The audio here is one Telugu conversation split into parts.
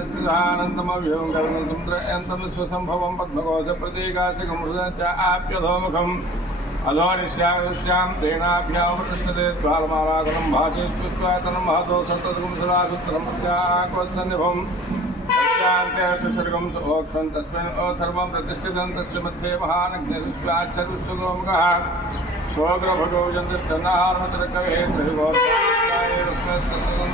స్థితానందమవ్యూహం గగనంతం సుసంభవం పద్మకోశ ప్రతీకాశకం హృదయ ఆప్యధోముఖం అధోనిశ్యాయుష్యాం తేనాభ్యామృష్ణతే ద్వారమారాకులం భాతి స్వాతనం భాతో సంతతం సదాసుత్రం ప్రత్యాకోత్సన్నిభం ప్రత్యాంతేసర్గం సుక్షం తస్మిన్ సర్వం ప్రతిష్ఠితం తస్య మధ్యే మహానగ్నిర్విశ్వాచ్చర్విశ్వలోముఖ శోగ్రభగోజం తిష్టన్నాహారమితరకవే త్రిగోత్ర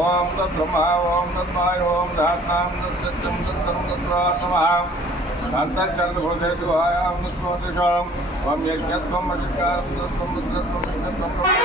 ఓం తద్బ్రహ్మ ఓం తద్మాయ ఓం ధాత్నాం తత్సత్యం తత్సర్వం తత్రాత్మః అంతఃకరణభూతేభ్యో ఆయాం తత్మోతిషాం త్వం యజ్ఞత్వం అధికారం తత్వం